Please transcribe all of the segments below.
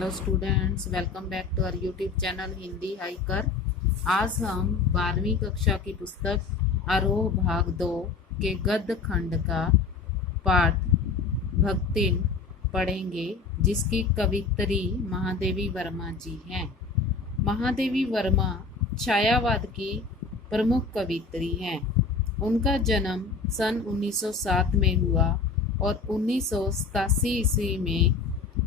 Hello students, welcome back to our YouTube channel Hindi hiker. आज हम 12वीं कक्षा की पुस्तक आरोह भाग 2 के गद्य खंड का पाठ भक्तिन पढ़ेंगे, जिसकी कवित्री महादेवी वर्मा जी हैं। महादेवी वर्मा छायावाद की प्रमुख कवित्री हैं। उनका जन्म सन 1907 में हुआ और 1987 ईस्वी में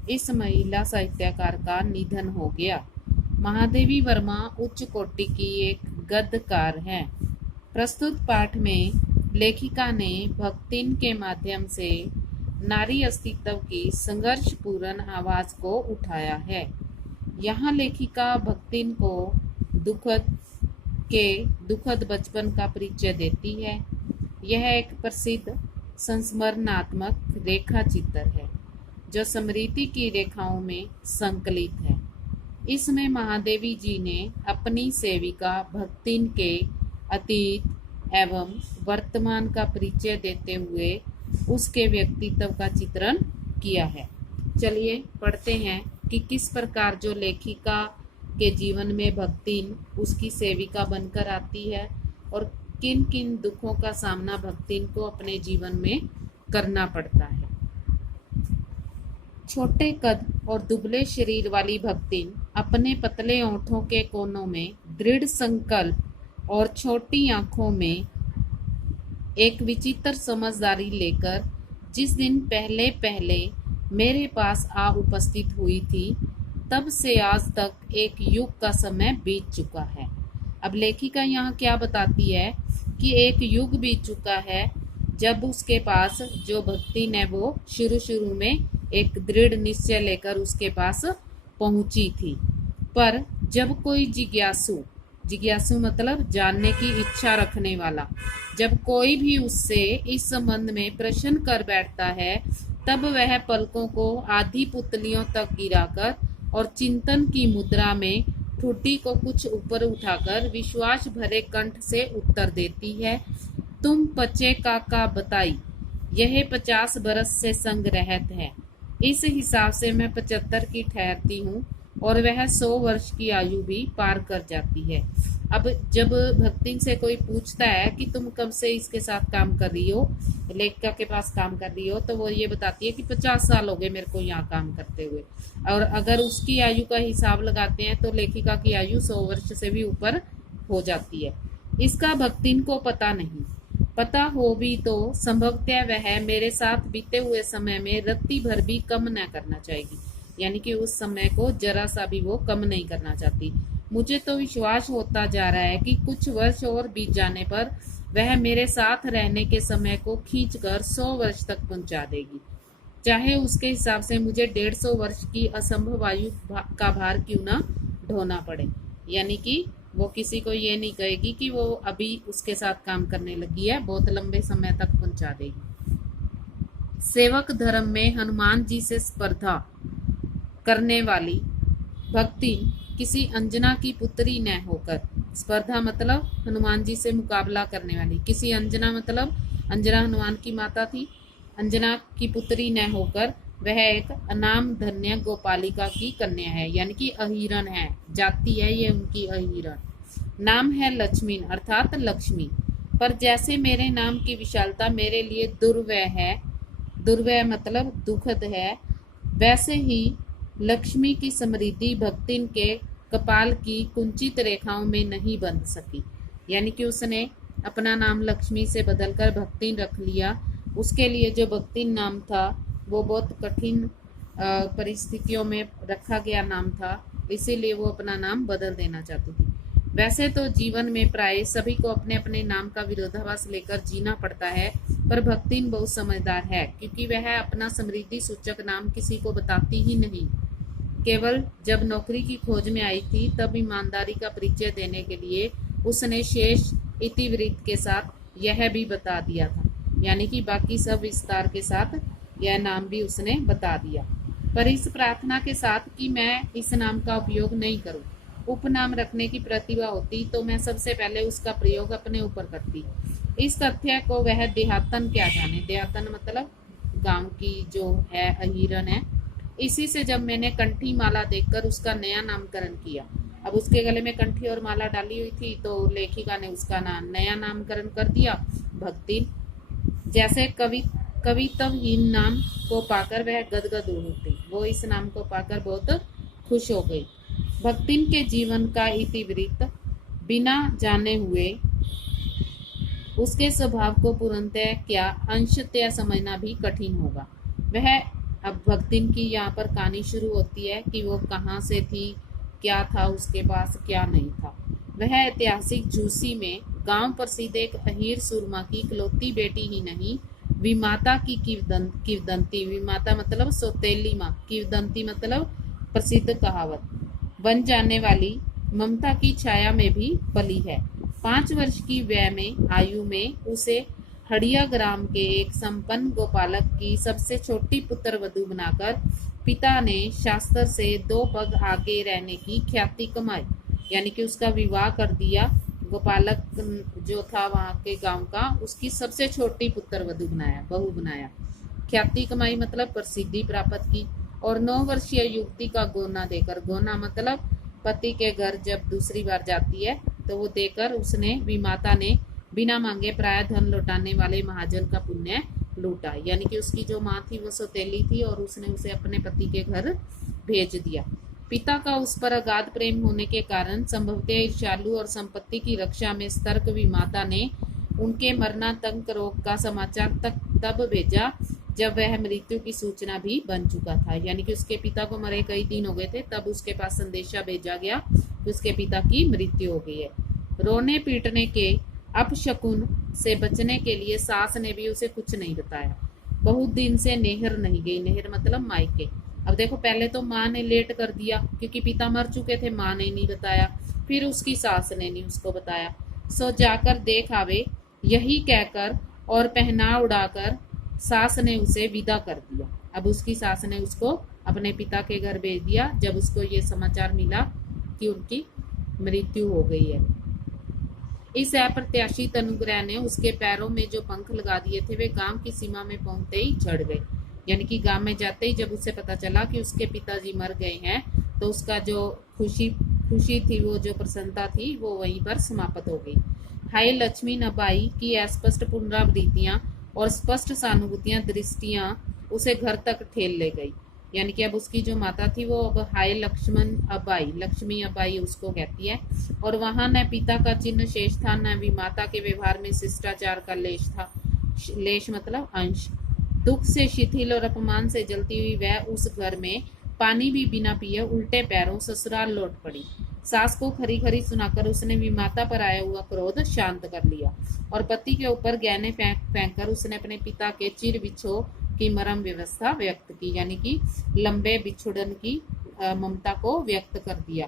इस महिला साहित्यकार का निधन हो गया। महादेवी वर्मा उच्च कोटि की एक गद्यकार हैं। प्रस्तुत पाठ में लेखिका ने भक्तिन के माध्यम से नारी अस्तित्व की संघर्षपूर्ण आवाज को उठाया है। यहाँ लेखिका भक्तिन को दुखद बचपन का परिचय देती है। यह एक प्रसिद्ध संस्मरणात्मक रेखा चित्र है जो स्मृति की रेखाओं में संकलित है। इसमें महादेवी जी ने अपनी सेविका भक्तिन के अतीत एवं वर्तमान का परिचय देते हुए उसके व्यक्तित्व का चित्रण किया है। चलिए पढ़ते हैं कि किस प्रकार जो लेखिका के जीवन में भक्तिन उसकी सेविका बनकर आती है और किन किन दुखों का सामना भक्तिन को अपने जीवन में करना पड़ता है। छोटे कद और दुबले शरीर वाली भक्तिन अपने पतले ओंठों के कोनों में दृढ़ संकल्प और छोटी आंखों में एक विचित्र समझदारी लेकर जिस दिन पहले पहले मेरे पास आ उपस्थित हुई थी, तब से आज तक एक युग का समय बीत चुका है। अब लेखिका यहाँ क्या बताती है कि एक युग बीत चुका है जब उसके पास जो भक्तिन है वो शुरू में एक दृढ़ निश्चय लेकर उसके पास पहुंची थी। पर जब कोई जिज्ञासु मतलब जानने की इच्छा रखने वाला, जब कोई भी उससे इस संबंध में प्रश्न कर बैठता है, तब वह पलकों को आधी पुतलियों तक गिराकर और चिंतन की मुद्रा में ठुड्डी को कुछ ऊपर उठाकर विश्वास भरे कंठ से उत्तर देती है, तुम पचे काका बताई, यह 50 बरस से संग रहत है। इस हिसाब से मैं 75 की ठहरती हूँ और वह 100 वर्ष की आयु भी पार कर जाती है। अब जब भक्तिन से कोई पूछता है कि तुम कब से इसके साथ काम कर रही हो, लेखिका के पास काम कर रही हो, तो वो ये बताती है कि 50 साल हो गए मेरे को यहाँ काम करते हुए। और अगर उसकी आयु का हिसाब लगाते हैं तो लेखिका की आयु 100 वर्ष से भी ऊपर हो जाती है। इसका भक्तिन को पता नहीं। पता हो भी तो संभवतः वह मेरे साथ बीते हुए समय में रत्ती भर भी कम न करना चाहेगी, यानी कि उस समय को जरा सा भी वो कम नहीं करना चाहती। मुझे तो विश्वास होता जा रहा है कि कुछ वर्ष और बीत जाने पर वह मेरे साथ रहने के समय को खींचकर 100 वर्ष तक पहुंचा देगी, चाहे उसके हिसाब से मुझे 150 वर्ष की असंभव आयु का भार क्यों ना ढोना पड़े। यानी कि वो किसी को ये नहीं कहेगी कि वो अभी उसके साथ काम करने लगी है, बहुत लंबे समय तक पहुंचा देगी। सेवक धर्म में हनुमान जी से स्पर्धा करने वाली भक्तिन किसी अंजना की पुत्री न होकर, स्पर्धा मतलब हनुमान जी से मुकाबला करने वाली, किसी अंजना मतलब अंजना हनुमान की माता थी, अंजना की पुत्री न होकर वह एक अनाम धन्य गोपालिका की कन्या है, यानी कि अहिरन है, जाति है ये उनकी अहिरन। नाम है लक्ष्मी अर्थात लक्ष्मी। पर जैसे मेरे नाम की विशालता मेरे लिए दुर्वय है, दुर्वय मतलब दुखद है, वैसे ही लक्ष्मी की समृद्धि भक्तिन के कपाल की कुंचित रेखाओं में नहीं बंध सकी। यानी कि उसने अपना नाम लक्ष्मी से बदलकर भक्तिन रख लिया। उसके लिए जो भक्तिन नाम था वो बहुत कठिन परिस्थितियों में रखा गया नाम था, इसीलिए वो अपना नाम बदल देना चाहती थी। वैसे तो जीवन में प्राय सभी को अपने अपने नाम का विरोधाभास लेकर जीना पड़ता है, पर भक्तिन बहुत समझदार है, क्योंकि वह अपना समृद्धि सूचक नाम किसी को बताती ही नहीं। केवल जब नौकरी की खोज में आई थी तब ईमानदारी का परिचय देने के लिए उसने शेष इतिवृत्त के साथ यह भी बता दिया था, यानी कि बाकी सब विस्तार के साथ यह नाम भी उसने बता दिया, पर इस प्रार्थना के साथ कि मैं इस नाम का उपयोग नहीं करूं। उपनाम रखने की प्रतिभा होती तो मैं सबसे पहले उसका प्रयोग अपने ऊपर करती। इस तथ्य को वह देहातन क्या जाने, देहातन मतलब गांव की जो है अहिरन है, इसी से जब मैंने कंठी माला देखकर उसका नया नामकरण किया। अब उसके गले में कंठी और माला डाली हुई थी, तो लेखिका ने उसका नया नामकरण कर दिया भक्तिन। जैसे कवित्वहीन नाम को पाकर वह गदगद उठी। वो इस नाम को पाकर बहुत खुश हो गई। भक्तिन के जीवन का इतिवृत्त बिना जाने हुए उसके स्वभाव को पूर्णतः क्या अंशतः समझना भी कठिन होगा। वह अब भक्तिन की यहाँ पर कहानी शुरू होती है कि वो कहाँ से थी, क्या था उसके पास, क्या नहीं था। वह ऐतिहासिक झूसी में गांव प्रसिद्ध एक अहीर सुरमा की इकलौती बेटी ही नहीं, विमाता की किवदंती, विमाता मतलब सौतेली माँ, किवदंती मतलब प्रसिद्ध कहावत, बन जाने वाली ममता की छाया में भी पली है। 5 वर्ष की व्यय में आयु में उसे हड़िया ग्राम के एक संपन्न गोपालक की सबसे छोटी पुत्र वधू बनाकर पिता ने शास्त्र से 2 पग आगे रहने की ख्याति कमाई। यानी कि उसका विवाह कर दिया। गोपालक जो था वहां के गांव का, उसकी सबसे छोटी पुत्र वधू बनाया, बहू बनाया। ख्याति कमाई मतलब प्रसिद्धि प्राप्त की। और 9 वर्षीय युवती का गोना देकर, गोना मतलब पति के घर जब दूसरी बार जाती है तो वो देकर उसने, विमाता ने बिना मांगे प्राय धन लौटाने वाले महाजन का पुण्य लूटा। यानी कि उसकी जो माँ थी वो सौतेली थी और उसने उसे अपने पति के घर भेज दिया। पिता का उस पर अगाध प्रेम होने के कारण संभवतः ईर्ष्यालु और संपत्ति की रक्षा में सतर्क विमाता ने उनके मरणातंक रोग का समाचार तब भेजा जब वह मृत्यु की सूचना भी बन चुका था। यानी कि उसके पिता को मरे कई दिन हो गए थे, तब उसके पास संदेशा भेजा गया कि उसके पिता की मृत्यु हो गई है। रोने पीटने के अपशकुन से बचने के लिए सास ने भी उसे कुछ नहीं बताया। बहुत दिन से नेहर नहीं गई। नेहर मतलब मायके। अब देखो, पहले तो माँ ने लेट कर दिया क्योंकि पिता मर चुके थे, माँ ने नहीं बताया, फिर उसकी सास ने नहीं उसको बताया। सो जाकर देख आवे, यही कहकर और पहना उड़ाकर सास ने उसे विदा कर दिया। अब उसकी सास ने उसको अपने पिता के घर भेज दिया जब उसको ये समाचार मिला कि उनकी मृत्यु हो गई है। इस अप्रत्याशित अनुग्रह ने उसके पैरों में जो पंख लगा दिए थे वे गांव की सीमा में पहुंचते ही झड़ गए। यानी कि गांव में जाते ही जब उसे पता चला कि उसके पिताजी मर गए हैं, तो उसका जो खुशी थी, वो जो प्रसन्नता थी, वो वहीं पर समाप्त हो गई। हाय लक्ष्मी नबाई की अस्पष्ट पुनरावृत्तियां और स्पष्ट सहानुभूतियां दृष्टियां उसे घर तक ठेल ले गई। यानी कि अब उसकी जो माता थी वो अब हाय लक्ष्मण अबाई, लक्ष्मी अबाई उसको कहती है। और वहां न पिता का चिन्ह शेष था, न भी माता के व्यवहार में शिष्टाचार का लेश था। लेश मतलब अंश। दुख से शिथिल और अपमान से जलती हुई वह उस घर में पानी भी बिना पिए उल्टे पैरों ससुराल लौट पड़ी। सास को खरी खरी सुनाकर उसने विमाता पर आया हुआ क्रोध शांत कर लिया और पति के ऊपर गहने फेंक कर उसने अपने पिता के चिर विछोह की मरम व्यवस्था व्यक्त की। यानी कि लंबे बिछुड़न की ममता को व्यक्त कर दिया।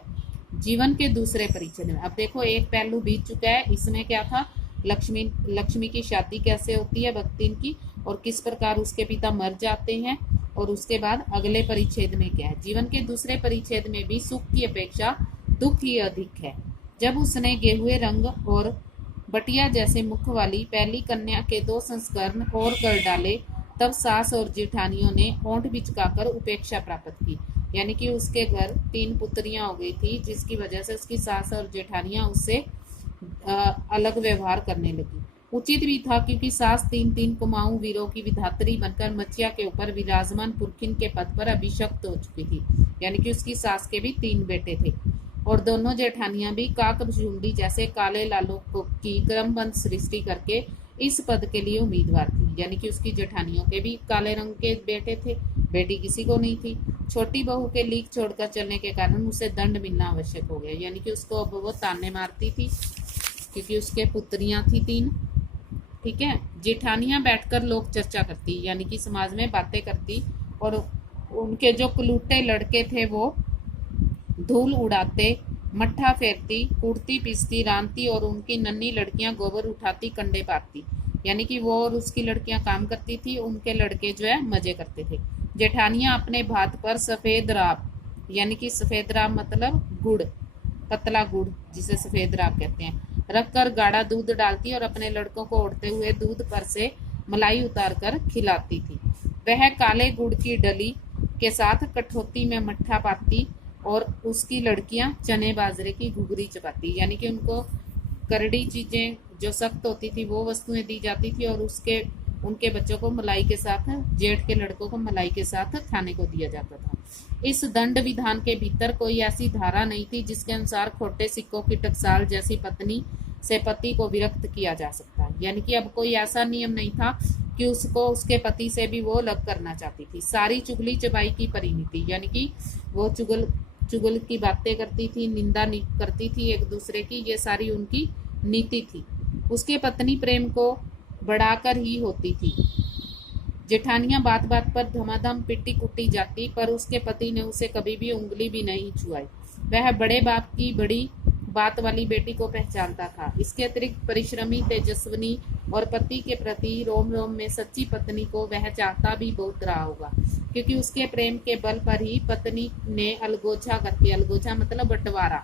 जीवन के दूसरे परिच्छेद में अब देखो, एक पहलू बीत चुका है। इसमें क्या था, लक्ष्मी की शादी कैसे होती है भक्तिन की, और किस प्रकार उसके पिता मर जाते हैं, और उसके बाद अगले परिच्छेद में क्या है। जीवन के दूसरे परिच्छेद में भी सुख की अपेक्षा दुख ही अधिक है। जब उसने गेहुए रंग और बटिया जैसे मुख वाली पहली कन्या के 2 संस्करण और कर डाले, तब सास और जेठानियों ने होंठ बिचकाकर उपेक्षा प्राप्त की। यानी कि उसके घर 3 पुत्रियां हो गई थी, जिसकी वजह से उसकी सास और जेठानियां उससे अलग व्यवहार करने लगी। उचित भी था, क्योंकि सास 3 कुमाऊं वीरों की विधात्री बनकर मचिया के ऊपर विराजमान पुरखिन के पद पर अभिषक्त हो चुकी थी। यानी कि उसकी सास के भी 3 बेटे थे और दोनों जेठानियां भी काकभुजुंडी जैसे काले लालों की क्रमबद्ध सृष्टि करके इस पद के लिए उम्मीदवार थी। यानी कि उसकी जेठानियों के भी काले रंग के बेटे थे, बेटी किसी को नहीं थी। छोटी बहू के लीक छोड़कर चलने के कारण उसे दंड मिलना आवश्यक हो गया। यानी कि उसको अब वो ताने मारती थी क्योंकि उसके पुत्रियां थी 3। ठीक है। जेठानियां बैठकर लोक चर्चा करती, यानी कि समाज में बातें करती, और उनके जो कुलूटे लड़के थे वो धूल उड़ाते, मट्ठा फेरती, कूटती पीसती, रांधती, और उनकी नन्ही लड़कियां गोबर उठाती, कंडे पाती। यानी कि वो और उसकी लड़कियां काम करती थी, उनके लड़के जो है मजे करते थे। जेठानियां अपने भात पर सफेद राब, यानी कि सफेद राब मतलब गुड़, पतला गुड़ जिसे सफेद राब कहते हैं, रखकर गाढ़ा दूध डालती और अपने लड़कों को ओढ़ते हुए दूध पर से मलाई उतार कर खिलाती थी। वह काले गुड़ की डली के साथ कठौती में मट्ठा पाती और उसकी लड़कियां चने बाजरे की घुघरी चबाती। यानी कि उनको करड़ी चीजें जो सख्त होती थी वो वस्तुएं दी जाती थी और उनके बच्चों को मलाई के साथ, जेठ के लड़कों को मलाई के साथ खाने को दिया जाता था। इस दंड विधान के भीतर कोई ऐसी धारा नहीं थी जिसके अनुसार खोटे सिक्कों की टकसाल जैसी पत्नी से पति को विरक्त किया जा सकता है। यानी कि अब कोई ऐसा नियम नहीं था कि उसको उसके पति से भी वो अलग करना चाहती थी। सारी चुगली चबाई की परिणति, यानी कि वो चुगल की बातें करती थी, निंदा करती थी एक दूसरे की, ये सारी उनकी नीति थी। उसके पत्नी प्रेम को बढ़ाकर ही होती थी। जेठानियां बात बात पर धमाधम पिट्टी कुटी जाती, पर उसके पति ने उसे कभी भी उंगली भी नहीं छुआई। वह बड़े बाप की बड़ी बात वाली बेटी को पहचानता था। इसके अतिरिक्त परिश्रमी, तेजस्विनी और पति के प्रति रोम रोम में सच्ची पत्नी को वह चाहता भी बहुत रहा होगा, क्योंकि उसके प्रेम के बल पर ही पत्नी ने अलगोछा करके, अलगोछा मतलब बंटवारा,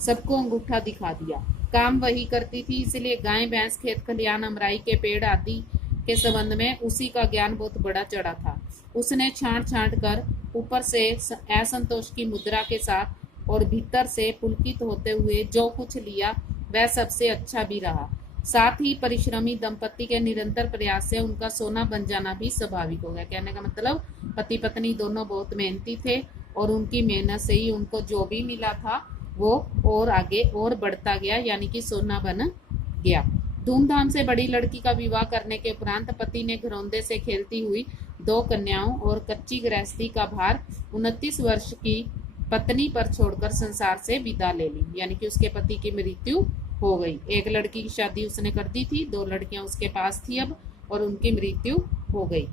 सबको अंगूठा दिखा दिया। काम वही करती थी, इसलिए गाय भैंस, खेत खलियान, अमराई के पेड़ आदि के संबंध में उसी का ज्ञान बहुत बड़ा चढ़ा था। उसने छांट छांट कर ऊपर से असंतोष की मुद्रा के साथ और भीतर से पुलकित होते हुए जो कुछ लिया वह सबसे अच्छा भी रहा। साथ ही परिश्रमी दंपति के निरंतर प्रयास से उनका सोना बन जाना भी स्वाभाविक हो गया। कहने का मतलब पति पत्नी दोनों बहुत मेहनती थे और उनकी मेहनत से ही उनको जो भी मिला था वो और आगे और बढ़ता गया, यानी कि सोना बन गया। धूमधाम से बड़ी लड़की का विवाह करने के उपरांत पति ने घरौंदे से खेलती हुई 2 कन्याओं और कच्ची गृहस्थी का भार 29 वर्ष की पत्नी पर छोड़कर संसार से विदा ले ली। यानी कि उसके पति की मृत्यु हो गई। एक लड़की की शादी उसने कर दी थी, 2 लड़कियां उसके पास थी अब, और उनकी मृत्यु हो गई।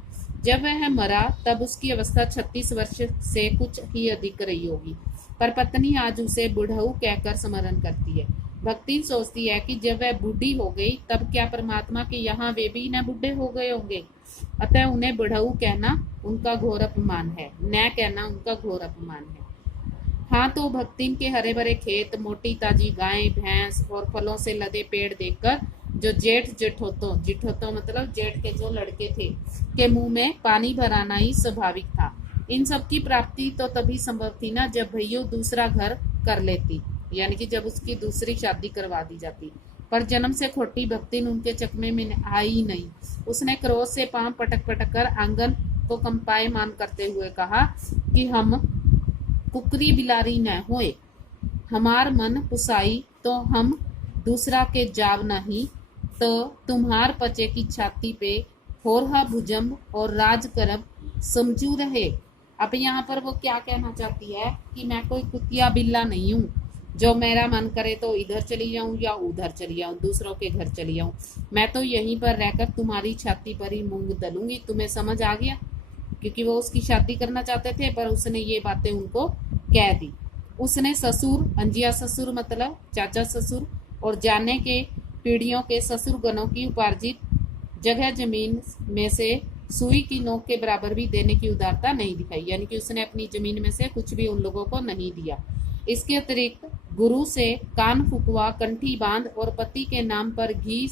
जब वह मरा तब उसकी अवस्था 36 वर्ष से कुछ ही अधिक रही होगी, पर पत्नी आज उसे बुढ़ऊ कहकर स्मरण करती है। भक्ति सोचती है कि जब वह बूढ़ी हो गई तब क्या परमात्मा के यहाँ वे भी न बूढ़े हो गए होंगे, अतः उन्हें बुढ़ऊ कहना उनका घोर अपमान है, न कहना उनका घोर अपमान है। हाँ, तो भक्तिन के हरे भरे खेत, मोटी ताजी गाय भैंस और फलों से लदे पेड़ देखकर जो जेठोतों मतलब जेठ के जो लड़के थे के मुंह में पानी भराना ही स्वाभाविक था। इन सब की प्राप्ति तो तभी संभव थी ना जब भैया दूसरा घर कर लेती, यानी कि जब उसकी दूसरी शादी करवा दी जाती। पर जन्म से खोटी भक्तिन उनके चकमे में आई नहीं। उसने क्रोध से पांव पटक पटक कर आंगन को कंपायमान करते हुए कहा कि हम कुकरी बिलारी न होए, हमार मन पुसाई तो हम दूसरा के जाव नहीं, तो तुम्हार पचे की छाती पे होरहा भुजंग और राज करब समझू रहे। अब यहाँ पर वो क्या कहना चाहती है कि मैं कोई कुतिया बिल्ला नहीं हूँ जो मेरा मन करे तो इधर चली जाऊं या उधर चली जाऊं, दूसरों के घर चली जाऊं। मैं तो यहीं पर रहकर तुम्हारी छाती पर ही मूंग दलूंगी। तुम्हें समझ आ गया? क्योंकि वो उसकी शादी करना चाहते थे, पर उसने ये बातें उनको कह दी। उसने ससुर, अंजिया ससुर मतलब चाचा ससुर, और जाने के पीढ़ियों के ससुर गणों की उपार्जित जगह जमीन में से सुई की नोक के बराबर भी देने की उदारता नहीं दिखाई। यानी कि उसने अपनी जमीन में से कुछ भी उन लोगों को नहीं दिया। इसके अतिरिक्त गुरु से कान फुकवा, कंठी बांध और पति के नाम पर घी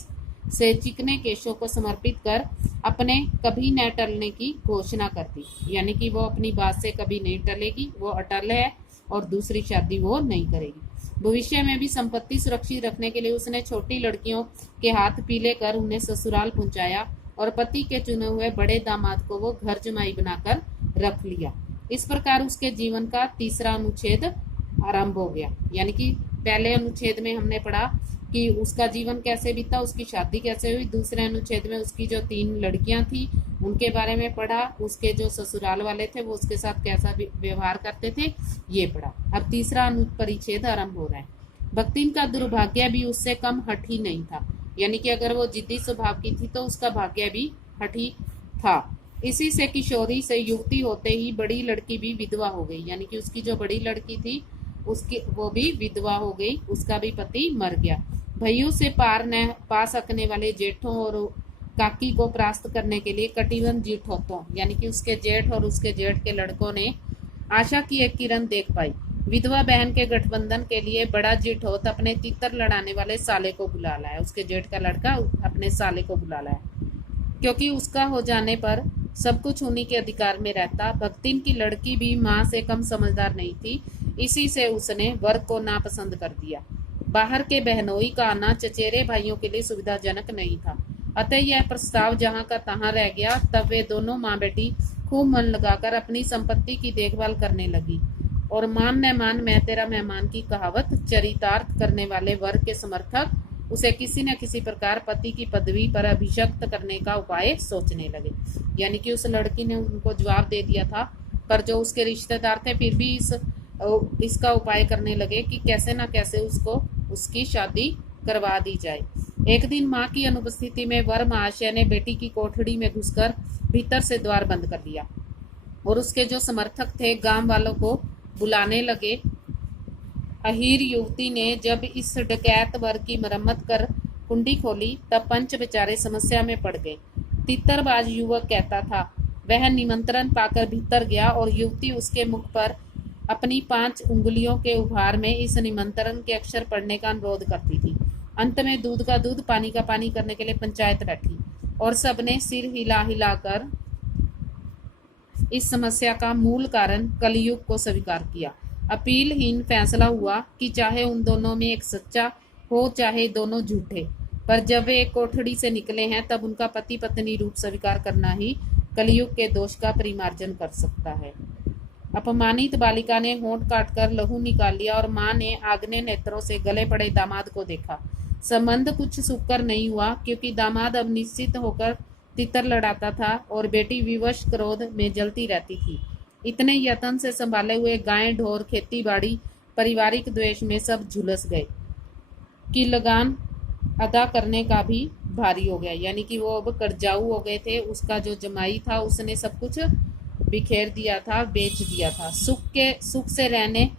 से चिकने केशों को समर्पित कर अपने कभी न टलने की घोषणा कर दी। यानी कि वो अपनी बात से कभी नहीं टलेगी, वो अटल है और दूसरी शादी वो नहीं करेगी। भविष्य में भी संपत्ति सुरक्षित रखने के लिए उसने छोटी लड़कियों के हाथ पीले कर उन्हें ससुराल पहुंचाया और पति के चुने हुए बड़े दामाद को वो घर जमाई बनाकर रख लिया। इस प्रकार उसके जीवन का तीसरा अनुच्छेद आरंभ हो गया। यानी कि पहले अनुच्छेद में हमने पढ़ा कि उसका जीवन कैसे बीता, उसकी शादी कैसे हुई। दूसरे अनुच्छेद में उसकी जो 3 लड़कियां थी उनके बारे में पढ़ा, उसके जो ससुराल वाले थे वो उसके साथ कैसा व्यवहार करते थे ये पढ़ा। अब तीसरा परिच्छेद आरंभ हो रहा है। भक्तिन का दुर्भाग्य भी उससे कम हठी नहीं था। यानी कि अगर वो जिद्दी स्वभाव की थी तो उसका भाग्य भी हठी था। इसी से किशोरी से युवती होते ही बड़ी लड़की भी विधवा हो गई। यानी कि उसकी जो बड़ी लड़की थी उसकी वो भी विधवा हो गई, उसका भी पति मर गया। भैयों से पार न पा सकने वाले जेठों और काकी को परास्त करने के लिए कटिबंध जेठोतों, यानी कि उसके जेठ और उसके जेठ के लड़कों ने आशा की एक किरण देख पाई। विधवा बहन के गठबंधन के लिए बड़ा जेठोत अपने तीतर लड़ाने वाले साले को बुला लाया। उसके जेठ का लड़का अपने साले को बुला लाया, क्योंकि उसका हो जाने पर सब कुछ उन्हीं के अधिकार में रहता। भक्तिन की लड़की भी माँ से कम समझदार नहीं थी, इसी से उसने वर को नापसंद कर दिया। बाहर के बहनोई का आना चचेरे भाइयों के लिए सुविधाजनक नहीं था, अतः यह प्रस्ताव जहां का तहां रह गया। तब वे दोनों माँ बेटी खूब मन लगाकर अपनी संपत्ति की देखभाल करने लगी और मान न मान मैं तेरा मेहमान की कहावत चरितार्थ करने वाले वर के समर्थक उसे किसी न किसी प्रकार पति की पदवी पर अभिषिक्त करने का उपाय सोचने लगे। यानी कि उस लड़की ने उनको जवाब दे दिया था, पर जो उसके रिश्तेदार थे फिर भी इसका उपाय करने लगे कि कैसे न कैसे उसको उसकी शादी करवा दी जाए। एक दिन माँ की अनुपस्थिति में वर महाशय ने बेटी की कोठड़ी में घुसकर भीतर से द्वार बंद कर लिया और उसके जो समर्थक थे गांव वालों को बुलाने लगे। अहीर युवती ने जब इस डकैत वर की मरम्मत कर कुंडी खोली तब पंच बेचारे समस्या में पड़ गए। तितरबाज युवक कहता था, वह निमंत्रण पाकर भीतर गया और युवती उसके मुख पर अपनी 5 उंगलियों के उभार में इस निमंत्रण के अक्षर पढ़ने का अनुरोध करती थी। अंत में दूध का दूध पानी का पानी करने के लिए पंचायत बैठी और सबने सिर हिला हिलाकर इस समस्या का मूल कारण कलयुग को स्वीकार किया। अपीलहीन फैसला हुआ कि चाहे उन दोनों में एक सच्चा हो चाहे दोनों झूठे, पर जब वे एक कोठड़ी से निकले हैं तब उनका पति पत्नी रूप स्वीकार करना ही कलयुग के दोष का परिमार्जन कर सकता है। अपमानित बालिका ने होंठ काटकर लहू निकाल लिया और माँ ने आग्ने नेत्रों से गले पड़े दामाद को देखा। संबंध कुछ सुखकर नहीं हुआ, क्योंकि दामाद अब निश्चित होकर तितर लड़ाता था और बेटी विवश क्रोध में जलती रहती थी। इतने यत्न से संभाले हुए गायें ढोर खेती बाड़ी पारिवारिक द्वेष में सब झुलस गए कि लगान अदा करने का भी भारी हो गया। यानी कि वो अब कर्जाऊ हो गए थे। उसका जो जमाई था उसने सब कुछ बिखेर दिया था, बेच दिया था। सुख से रहने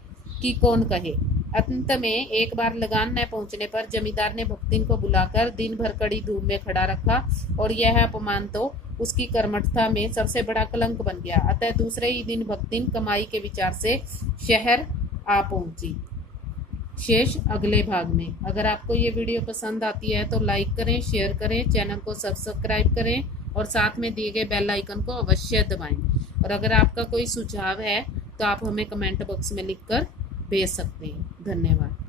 की कौन कहे। अंत में एक बार लगान न पहुंचने पर जमींदार ने भक्तिन को बुलाकर दिन भर कड़ी धूप में खड़ा रखा और यह अपमान तो उसकी कर्मठता में सबसे बड़ा कलंक बन गया। अतः दूसरे ही दिन भक्तिन कमाई के विचार से शहर आ पहुंची। शेष अगले भाग में। अगर आपको ये वीडियो पसंद आती है तो लाइक करें, शेयर करें, चैनल को सब्सक्राइब करें और साथ में दिए गए बेल आइकन को अवश्य दबाएं। और अगर आपका कोई सुझाव है तो आप हमें कमेंट बॉक्स में लिखकर भेज सकते हैं। धन्यवाद।